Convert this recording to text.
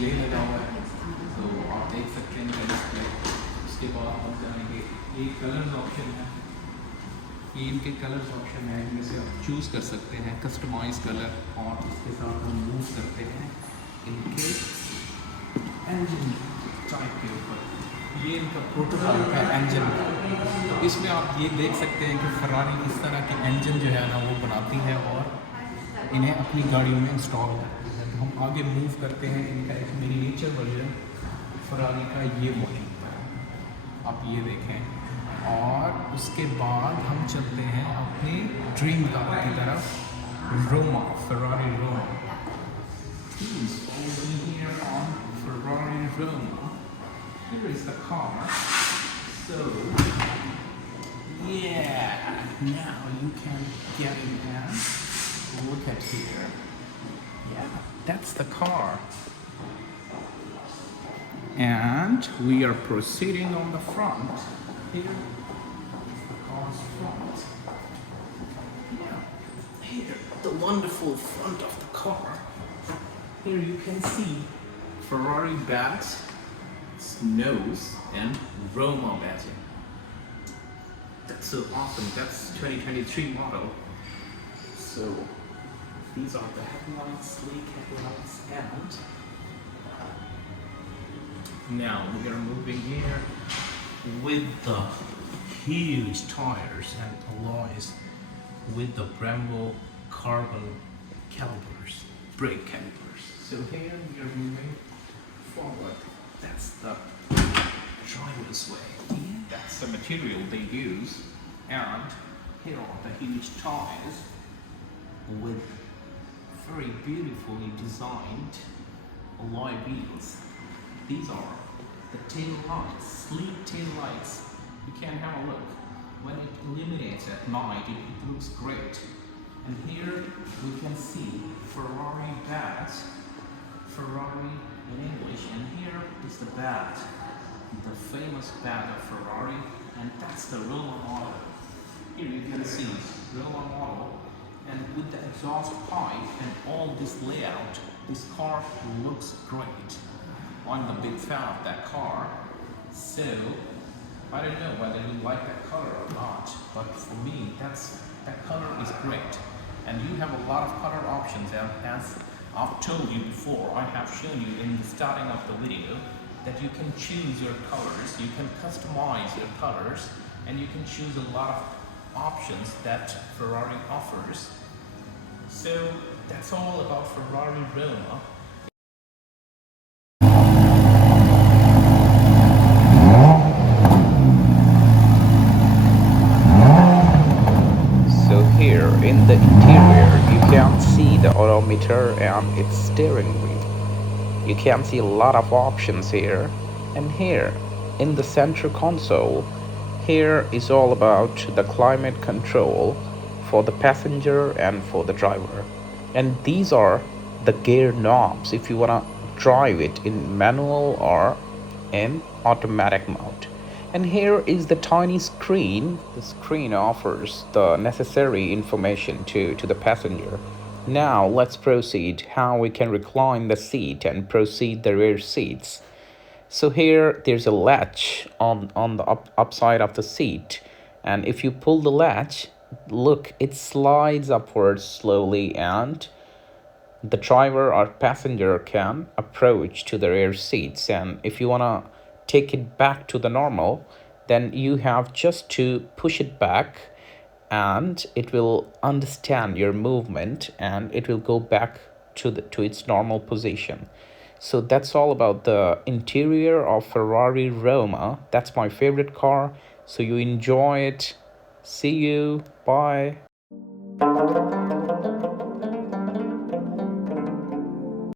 Display लगा हुआ है, तो आप देख सकते हैं इनका डिस्प्ले। उसके बाद हम जाएंगे, ये कलर्स ऑप्शन है, ये इनके कलर्स ऑप्शन है, इनमें से आप चूज़ कर सकते हैं कस्टमाइज कलर। और उसके साथ हम मूव करते हैं इनके इंजन टाइप के ऊपर। ये इनका प्रोटोटाइप है इंजन का, तो इसमें आप ये देख सकते हैं कि फरारी इस तरह के इंजन जो है ना वो बनाती है और इन्हें अपनी गाड़ियों में इंस्टॉल करती है। तो हम आगे मूव करते हैं, इनका एक मिनीएचर वर्जन फरारी का ये मौजूद है, आप ये देखें। और उसके बाद हम चलते हैं अपने ड्रीम कार की तरफ, Roma, Ferrari Roma. Please follow me here on Ferrari Roma. Here is the car. So, yeah, now you can get in and look at here. Yeah, that's the car. And we are proceeding on the front. Here is the car's front. Yeah, here, the wonderful front of the car. Here you can see Ferrari badge, nose, and Roma badging. That's so awesome. That's 2023 model. So these are the headlights, sleek headlights, and now we are moving here with the huge tires and alloys with the Brembo carbon calipers, brake calipers. So here we are moving forward. That's the driver's way. That's the material they use. And here are the huge tires with very beautifully designed alloy wheels. These are the tail lights, sleek tail lights. You can have a look. When it illuminates at night, it looks great. And here we can see Ferrari badge, Ferrari in English, and here is the badge, the famous badge of Ferrari, and that's the Roma model. Here you can see Roma model, and with the exhaust pipe and all this layout, this car looks great. I'm the big fan of that car, so I don't know whether you like that color or not, but for me, that color is great. And you have a lot of color options, and as I've told you before, I have shown you in the starting of the video that you can choose your colors, you can customize your colors, and you can choose a lot of options that Ferrari offers. So that's all about Ferrari Roma. So here in the interior you can see the odometer and its steering wheel. You can see a lot of options here. And here in the center console, here is all about the climate control for the passenger and for the driver. And these are the gear knobs if you want to drive it in manual or in automatic mode. And here is the tiny screen. The screen offers the necessary information to the passenger. Now let's proceed how we can recline the seat and proceed the rear seats. So here there's a latch on the upside of the seat, and if you pull the latch, look, it slides upwards slowly, and the driver or passenger can approach to the rear seats. And if you want to take it back to the normal, then you have just to push it back and it will understand your movement and it will go back to its normal position. So that's all about the interior of Ferrari Roma. That's my favorite car, so you enjoy it. See you, bye.